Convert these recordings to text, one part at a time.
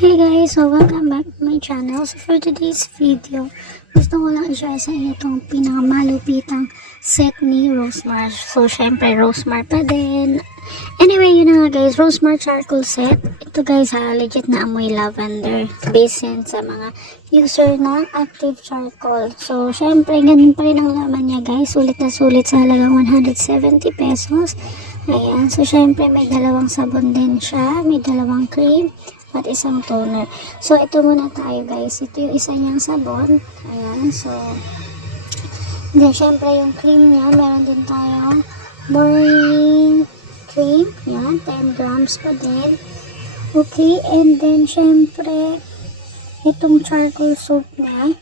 Hey guys, so welcome back to my channel. So for today's video, gusto ko lang i-share sa inyo itong pinakamalupitang set ni Rosemar. So syempre Rosemar pa din. Anyway, yun na nga guys, Rosemar charcoal set. Ito guys legit na amoy lavender. Based yan sa mga user ng active charcoal. So syempre ganun pa rin ang laman niya guys. Sulit na sulit sa halagang 170 pesos. Ayan, so syempre may dalawang sabon din siya. May dalawang cream at isang toner. So, ito muna tayo guys. Ito yung isa niyang sabon. Ayan. So, then, syempre yung cream niya. Meron din tayong morning cream. Yan. 10 grams pa din. Okay. And then, syempre, itong charcoal soap niya.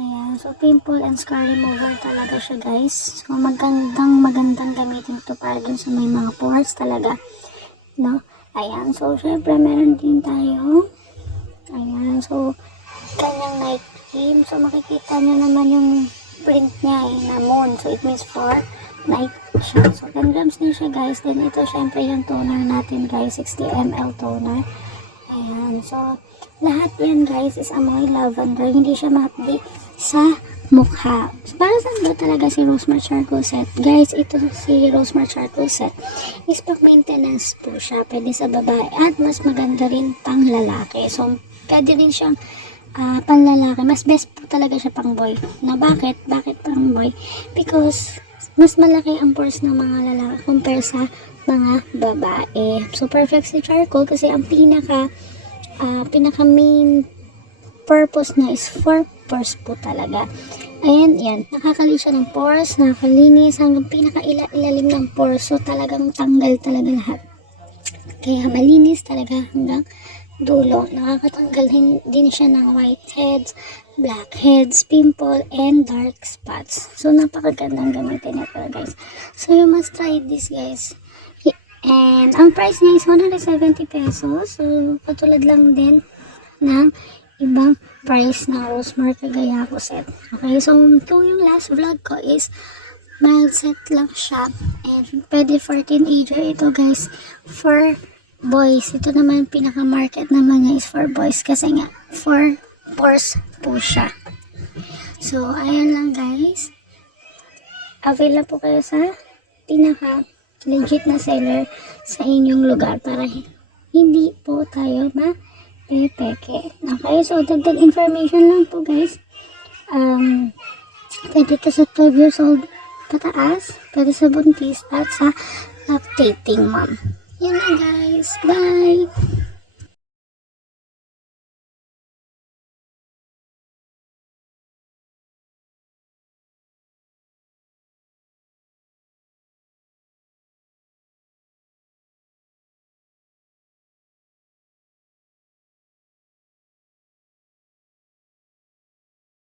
Ayan. So, pimple and scar remover talaga siya guys. So, magandang gamitin ito para dun sa may mga pores talaga. No? Ayan, so syempre meron din tayo. Ayan, so kanyang night cream. So makikita nyo naman yung print niya na moon. So it means for night siya. So 10 grams din siya guys. Then ito syempre yung toner natin guys. 60 ml toner. Ayan, so lahat yan guys is amoy lavender. Hindi siya mahapdi sa mukha. Para saan ba talaga si Rosemar Charcoal Set? Guys, ito si Rosemar Charcoal Set is pang maintenance po siya. Pwede sa babae at mas maganda rin pang lalaki. So, pwede rin siyang pang lalaki. Mas best po talaga siya pang boy. Na bakit? Bakit pang boy? Because mas malaki ang pores ng mga lalaki compare sa mga babae. So, perfect si charcoal kasi ang pinaka main purpose na is for pores po talaga. Ayan, yan. Nakakalis siya ng pores, nakakalinis hanggang pinaka-ilalim ng pores. So, talagang tanggal talaga lahat. Kaya malinis talaga hanggang dulo. Nakakatanggal din siya ng whiteheads, blackheads, pimple, and dark spots. So, napakagandang gamitin ito guys. So, you must try this guys. And, ang price niya is 170 pesos. So, katulad lang din ng ibang price ng Rosemar Cagayaco set. Okay, so kung yung last vlog ko is mild set lang siya and pwede for teenager ito guys, for boys. Ito naman pinaka-market naman niya is for boys kasi nga for pores po siya. So, ayan lang guys. Avail po kayo sa pinaka-legit na seller sa inyong lugar para hindi po tayo peke. Okay, so dagdag information lang po guys. Pwede ito sa 12 years old pataas, pwede sa buntis at sa lactating mom. Yan na guys, bye!